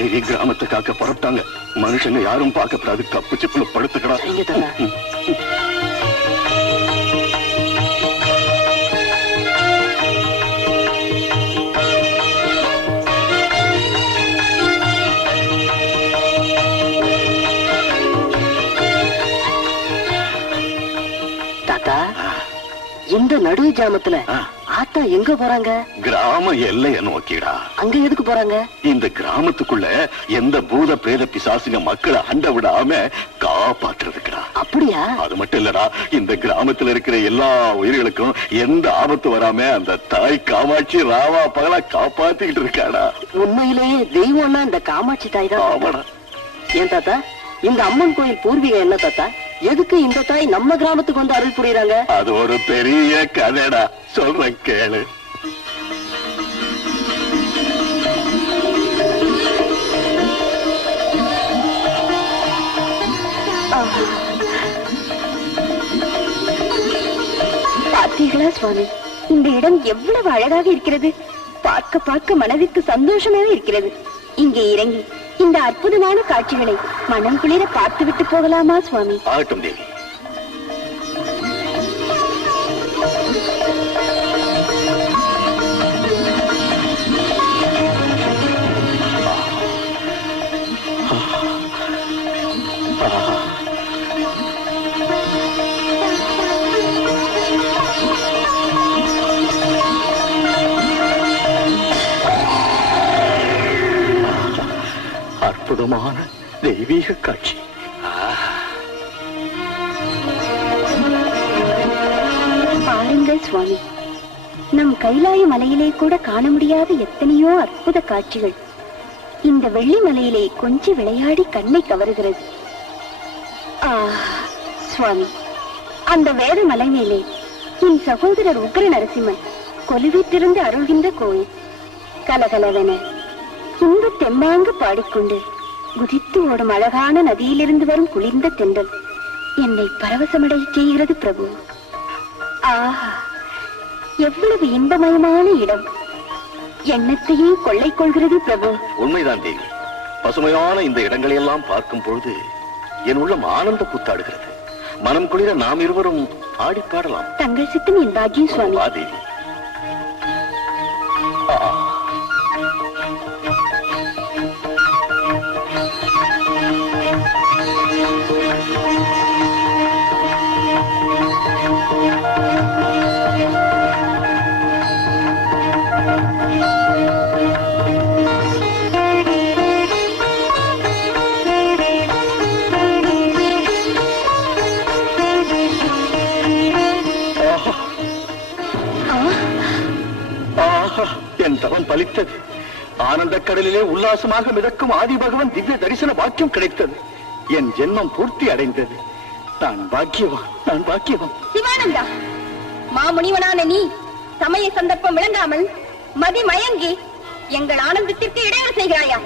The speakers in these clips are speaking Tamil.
தேவி கிராமத்தை காக்க புறப்பட்டாங்க. மனுஷங்க யாரும் பார்க்கப்படாது. கப்பு சிப்புல படுத்துக்கடா. இந்த நடு ஜாமத்துல ஆத்தா எங்க போறாங்க? கிராம எல்லைய நோக்கிடா. அங்க எதுக்கு போறாங்க? இந்த கிராமத்துக்குள்ள எந்த பூத பிரேத பிசாசுங்க மக்களை அண்ட விடாம காப்பாற்றுறதுக்குடா. அப்படியா? அது மட்டும் இல்லடா, இந்த கிராமத்துல இருக்கிற எல்லா உயிர்களுக்கும் எந்த ஆபத்து வராம அந்த தாய் காமாட்சி ராவா பகலா காப்பாத்திக்கிட்டு இருக்காடா. உண்மையிலேயே தெய்வம்னா இந்த காமாட்சி தாய் தான். ஆமாடா. ஏன் தாத்தா, இந்த அம்மன் கோயில் பூர்வீகம் என்ன தாத்தா? எதுக்கு இந்த தாய் நம்ம கிராமத்துக்கு வந்து அருள் புரியுறாங்க? அது ஒரு பெரிய கதைடா, சொல்றேன் கேளு. பார்த்தீர்களா சுவாமி, இந்த இடம் எவ்வளவு அழகாக இருக்கிறது. பார்க்க பார்க்க மனதிற்கு சந்தோஷமாக இருக்கிறது. இங்கே இறங்கி இந்த அற்புதமான காட்சிகளை மனம் குளிர பார்த்துவிட்டு போகலாமா சுவாமி? ஆகட்டும் தேவி. அற்புதமான தெய்வீக காட்சி. பாருங்கள் சுவாமி, நம் கைலாய மலையிலே கூட காண முடியாத எத்தனையோ அற்புத காட்சிகள் இந்த வெள்ளி மலையிலே கொஞ்சம் விளையாடி கண்ணை கவருகிறது. சுவாமி, அந்த வேத மலை மேலே என் சகோதரர் உக்ர நரசிம்மன் கொலுவிட்டிருந்து அருள்கின்ற கோயில். கலகலவென இந்த தெம்மாங்கு பாடிக்கொண்டு குதித்து ஓடும் அழகான நதியிலிருந்து வரும் குளிர்ந்த தென்றல் என்னை பரவசமடைய செய்கிறது பிரபு. ஆஹா, எவ்வளவு இன்பமயமான இடம்! எண்ணத்தையே கொள்ளை கொள்கிறது பிரபு. உண்மைதான் தேவி. பசுமையான இந்த இடங்களை எல்லாம் பார்க்கும் பொழுது என் உள்ளம் ஆனந்த புத்தாடுகிறது. மனம் குளிர நாம் இருவரும் ஆடி பாடலாம். தங்கள் சித்தம் என் பாக்கியம் சுவாமி. வா தேவி. என் தவம் பலித்தது. ஆனந்த கடலிலே உல்லாசமாக மிதக்கும் ஆதி பகவன் திவ்ய தரிசன பாக்கியம் கிடைத்தது. என் ஜென்மம் பூர்த்தி அடைந்தது. நான் பாக்கியவான், நான் பாக்கியவான். சிவானந்தா, மாமுனிவனான நீ சமய சந்தர்ப்பம் விளங்காமல் மதி மயங்கி எங்கள் ஆனந்தத்திற்கு இடையூறு செய்கிறாயா?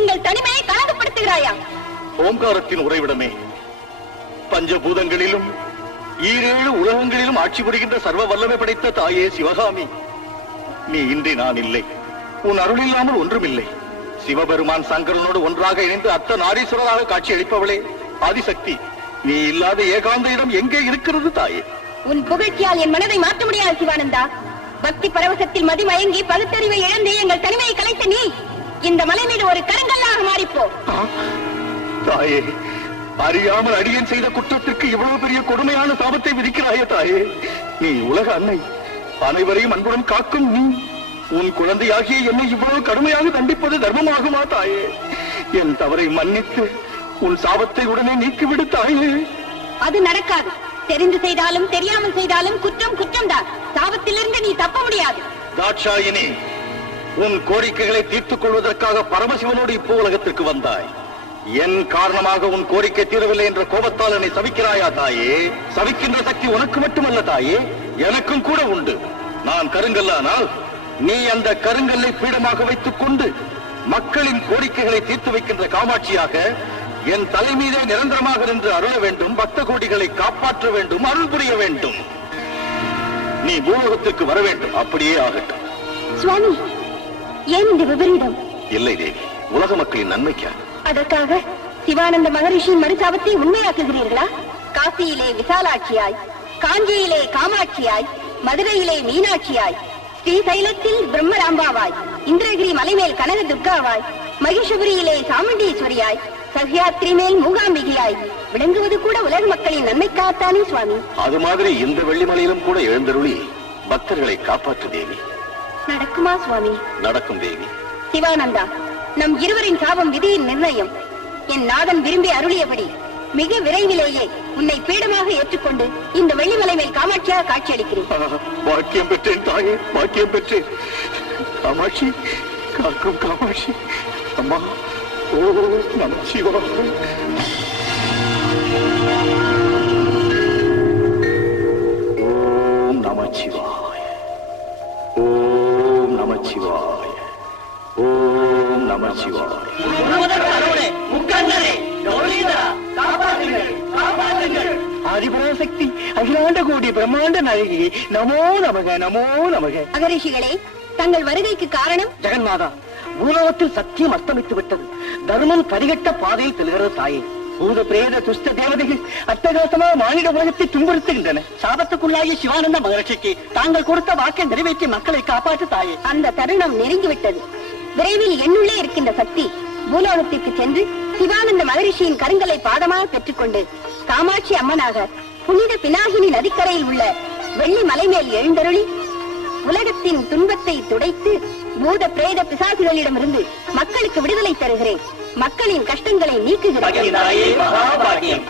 எங்கள் தனிமையை கலங்கப்படுத்துகிறாயா? ஓம்காரத்தின் உறைவிடமே, பஞ்சபூதங்களிலும் ஈரேழு உலகங்களிலும் ஆட்சி புரிகின்ற சர்வ வல்லமை படைத்த தாயே சிவகாமி, நீ இன்றி நான் இல்லை. உன் அருள் இல்லாமல் ஒன்றுமில்லை. சிவபெருமான் சங்கரனோடு ஒன்றாக இணைந்து அத்த நாரீஸ்வரராக காட்சி அளிப்பவளே ஆதிசக்தி, நீ இல்லாத ஏகாந்த இடம் எங்கே இருக்கிறது தாயே? உன் புகழ்ச்சியால் என் மனதை மாற்ற முடியாது சிவானந்தா. பக்தி பரவசத்தில் மதிமயங்கி பகுத்தறிவை இழந்து எங்கள் தனிமையை கலைத்த நீ இந்த மலை மீது ஒரு கருங்கல்லாக மாறிப்போ. தாயே, அறியாமல் அடியேன் செய்த குற்றத்திற்கு இவ்வளவு பெரிய கொடுமையான சாபத்தை விதிக்கிறாயே தாயே. நீ உலக அன்னை, அனைவரையும் அன்புடன் காக்கும் நீ உன் குழந்தையாகிய என்னை இவ்வளவு கடுமையாக தண்டிப்பது தர்மமாகுமா தாயே? என் தவறை மன்னித்து உன் சாபத்தை உடனே நீக்கிவிடு தாயே. அது நடக்காது. தெரிந்து செய்தாலும் தெரியாமல் செய்தாலும் குற்றம் குற்றம்தான். சாபத்திலிருந்து நீ தப்ப முடியாது. தாட்சாயினி, உன் கோரிக்கைகளை தீர்த்துக் கொள்வதற்காக பரமசிவனோடு இப்போ உலகத்திற்கு வந்தாய். என் காரணமாக உன் கோரிக்கை தீரவில்லை என்ற கோபத்தால் என்னை சபிக்கிறாயா தாயே? சபிக்கின்ற சக்தி உனக்கு மட்டுமல்ல தாயே, எனக்கும் கூட உண்டு. நான் கருங்கல்லானால் நீ அந்த கருங்கல்லை பீடமாக வைத்துக் கொண்டு மக்களின் கோரிக்கைகளை தீர்த்து வைக்கின்ற காமாட்சியாக என் தலை மீதே நிரந்தரமாக நின்று அருள வேண்டும். பக்த கோடிகளை காப்பாற்ற வேண்டும், அருள் புரிய வேண்டும். நீ பூலோகத்திற்கு வர வேண்டும். அப்படியே ஆகட்டும். சுவாமி, ஏன் இந்த விபரீதம்? இல்லை தேவி, உலக மக்களின் நன்மைக்கா? அதற்காக சிவானந்த மகரிஷியின் மறுசாபத்தை உண்மையாக்குகிறீர்களா? காசியிலே விசாலாட்சியாய், காஞ்சியிலே காமாட்சியாய், மதுரையிலே மீனாட்சியாய், ஸ்ரீசைலத்தில் பிரம்மராம்பாவாய், இந்திரகிரி மலைமேல் கனக துர்காவாய், மகிஷபுரியிலே சாமுண்டீஸ்வரியாய், சஹ்யாத்ரி மேல் மூகாம்பிகையாய் விளங்குவது கூட உலக மக்களின் நன்மைக்காகத்தானே சுவாமி. அது மாதிரி இந்த வெள்ளிமலையிலும் கூட எழுந்தருளி பக்தர்களை காப்பாற்று தேவி. நடக்குமா சுவாமி? நடக்கும் தேவி. சிவானந்தா, நம் இருவரின் சாபம் விதியின் நிர்ணயம். என் நாதன் விரும்பி அருளியபடி மிக விரைவிலேயே உன்னை பீடமாக ஏற்றுக்கொண்டு இந்த வெள்ளிமலை மேல் காமாட்சியாக காட்சியளிக்கிறேன். பாக்கியம் பெற்றேன் தாயே, பாக்கியம் பெற்றேன். காமாட்சி, காக்கும் காமாட்சி. அம்மா, ஓ நம சிவாய. ஓம் நம சிவாய. ஓம் நம சிவாய. ஓம் நம சிவாய. ஆதிபராசக்தி, அகிலாண்ட கோடி பிரம்மாண்ட நாயகி, நமோ நமக, நமோ நமக. மகரிஷிகளே, தங்கள் வருகைக்கு காரணம்? ஜெகன்மாதா, பூலோகத்தில் சத்தியம் அஸ்தமித்து விட்டது. தர்மம் கரிகட்ட பாதையில் செல்கிறது தாயே. பூத பிரேத துஷ்ட தேவதைகள் அட்டகாசமா மானிட உலகத்தை துன்புறுத்துகின்றன. சாபத்துக்குள்ளாகிய சிவானந்த மகரிஷிக்கு தாங்கள் கொடுத்த வாக்கை நிறைவேற்றி மக்களை காப்பாற்று தாயே. அந்த தருணம் நெருங்கிவிட்டது. விரைவில் என்னுள்ளே இருக்கின்ற சக்தி பூலோகத்திற்கு சென்று சிவானந்த மகரிஷியின் கருங்களை பாதமாக பெற்றுக்கொண்டு காமாட்சி அம்மனாக புனித பினாகினி நதிக்கரையில் உள்ள வெள்ளி மலை மேல் எழுந்தருளி உலகத்தின் துன்பத்தை துடைத்து பூத பிரேத பிசாசுகளிடமிருந்து மக்களுக்கு விடுதலை தருகிறேன். மக்களின் கஷ்டங்களை நீக்குகிறேன்.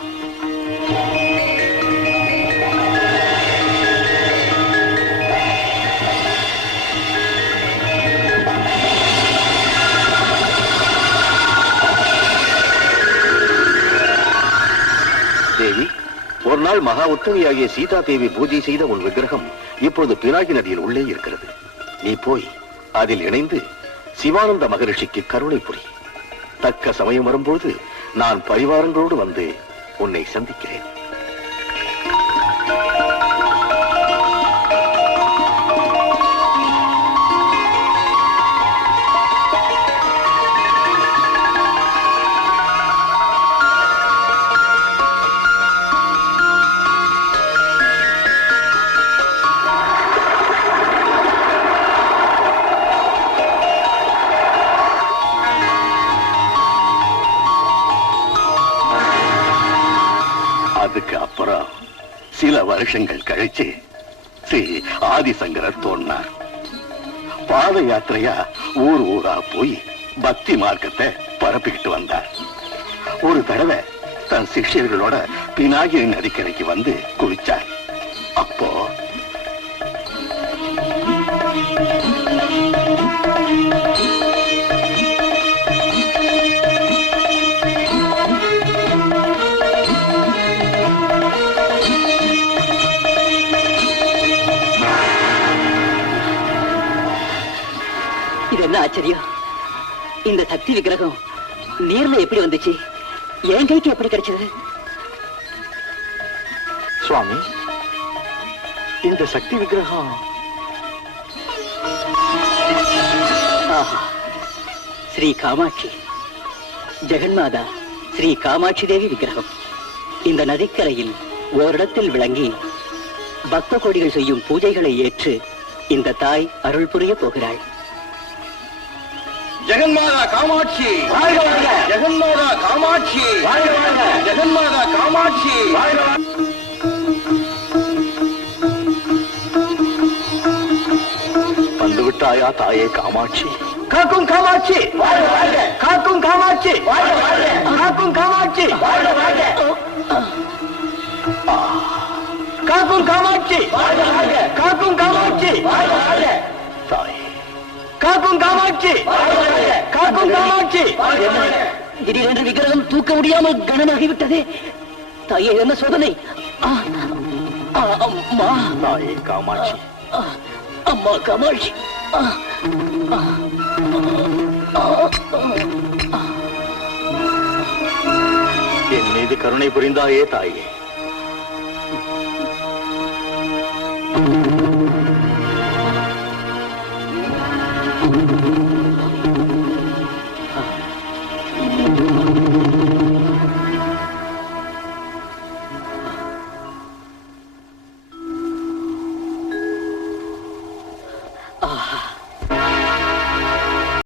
தேவி, ஒரு நாள் மகா உத்தமியாகிய சீதா தேவி பூஜை செய்த உன் விக்கிரகம் இப்பொழுது பினாகி நதியில் உள்ளே இருக்கிறது. நீ போய் அதில் இணைந்து சிவானந்த மகரிஷிக்கு கருணை புரி. தக்க சமயம் வரும்போது நான் பரிவாரங்களோடு வந்து உன்னை சந்திக்கிறேன். அதுக்கு அப்புறம் சில வருஷங்கள் கழிச்சு ஸ்ரீ ஆதிசங்கரர் தோன்றார். பாத யாத்திரையா ஊர் ஊரா போய் பக்தி மார்க்கத்தை பரப்பிக்கிட்டு வந்தார். ஒரு தடவை தன் சிஷ்யர்களோட பினாகினி நதிக்கரைக்கு வந்து குளிச்சார். அப்போ என்ன ஆச்சரியம்! இந்த சக்தி விக்கிரகம் நேர்ல எப்படி வந்துச்சு? என் கைக்கு எப்படி கிடைச்சது? சுவாமி, இந்த சக்தி விக்கிரகம் ஸ்ரீ காமாட்சி, ஜெகன்மாதா ஸ்ரீ காமாட்சி தேவி விக்கிரகம் இந்த நதிக்கரையில் ஓரிடத்தில் விளங்கி பக்த கோடிகள் செய்யும் பூஜைகளை ஏற்று இந்த தாய் அருள் புரிய போகிறாள். ஜெகன்மாதா காமாட்சி, ஜெகன்மாதா காமாட்சி, ஜெகன்மாதா காமாட்சி. வந்துவிட்டாயா தாயே காமாட்சி? காக்கும் காமாட்சி, காக்கும் காமாட்சி, காக்கும் காமாட்சி, காக்கும் காமாட்சி, காக்கும் காமாட்சி, தாயே காக்கும் காமாட்சி, காக்கும் காமாட்சி. திடீரென்று விக்கிரகம் தூக்க முடியாமல் கனமாகிவிட்டதே. தாயே, என்ன சோதனை! அம்மா, தாயே காமாட்சி, அம்மா காமாட்சி. என் மீது கருணை புரிந்தாயே தாயே.